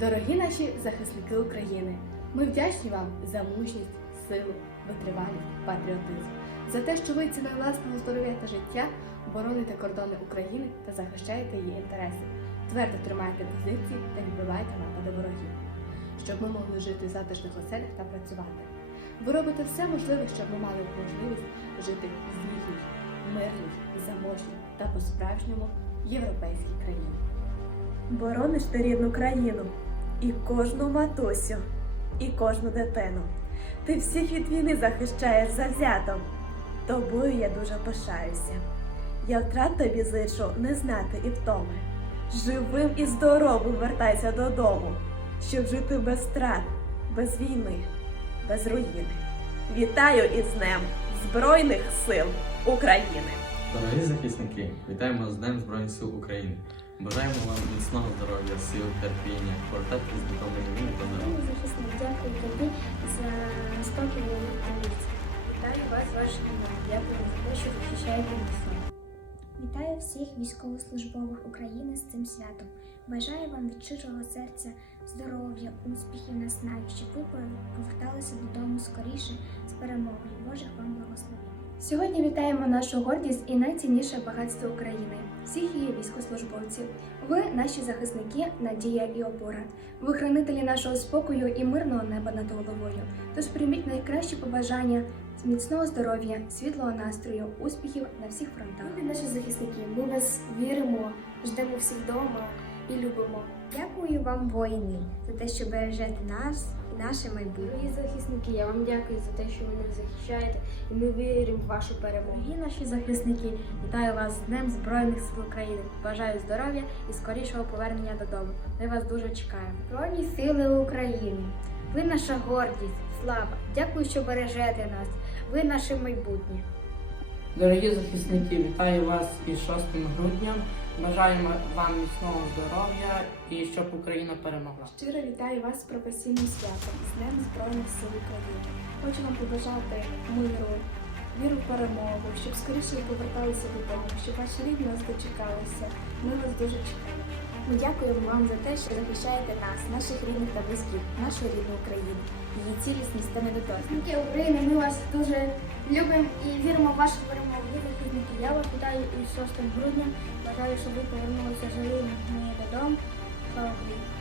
Дорогі наші захисники України, ми вдячні вам за мужність, силу, витривалість, патріотизм, за те, що ви ціною власного здоров'я та життя бороните кордони України та захищаєте її інтереси, твердо тримаєте позиції та відбиваєте напади ворогів, щоб ми могли жити в затишних оселях та працювати. Ви робите все можливе, щоб ми мали можливість жити в вільній, мирній, заможній та по-справжньому європейській країні. Борониш ти рідну країну, і кожну матусю, і кожну дитину. Ти всіх від війни захищаєш завзято. Тобою я дуже пишаюся. Я втрат тобі зичу не знати і втоми. Живим і здоровим вертайся додому, щоб жити без втрат, без війни, без руїни. Вітаю із Днем Збройних сил України! Дорогі захисники, вітаємо з Днем Збройних сил України. Бажаємо вам міцного здоров'я, сил, терпіння, повертатись додому живим та здоровим. Дорогі захисник, дякую тобі за спокій та. Вітаю вас, ваш днем. Дякую за те, що захищаєте нас. Вітаю всіх військовослужбових України з цим святом. Бажаю вам від щирого серця здоров'я, успіхів, наснаги, щоб ви поверталися додому скоріше з перемогою. Божих вам благословень. Сьогодні вітаємо нашу гордість і найцінніше багатство України, всіх її військовослужбовців. Ви наші захисники, надія і опора. Ви хранителі нашого спокою і мирного неба над головою. Тож прийміть найкращі побажання, міцного здоров'я, світлого настрою, успіхів на всіх фронтах. Наші захисники, ми вас віримо, ждемо всіх вдома і любимо. Дякую вам, воїни, за те, що бережете нас і наше майбутнє. Дорогі захисники, я вам дякую за те, що ви нас захищаєте, і ми віримо в вашу перемогу. Дорогі наші захисники, вітаю вас з Днем Збройних сил України. Бажаю здоров'я і скорішого повернення додому. Ми вас дуже чекаємо. Збройні сили України. Ви наша гордість, слава. Дякую, що бережете нас. Ви наше майбутнє. Дорогі захисники, вітаю вас із 6 грудня. Бажаємо вам міцного здоров'я і щоб Україна перемогла. Щиро вітаю вас з професійним святом з Днем Збройних сил України. Хочу вам побажати миру, віру в перемогу, щоб скоріше ви поверталися додому, щоб ваші рідні нас дочекалися. Ми вас дуже чекаємо. Ми дякуємо вам за те, що захищаєте нас, наших рідних та близьких, нашу рідну Україну, її цілісність та недоторкність. Захисники України, ми вас дуже любимо і віримо в вашу перемогу. Ви захисники, я вас вітаю із 6 грудня. Бажаю, щоб ви повернулися живими додому. Слава Україні!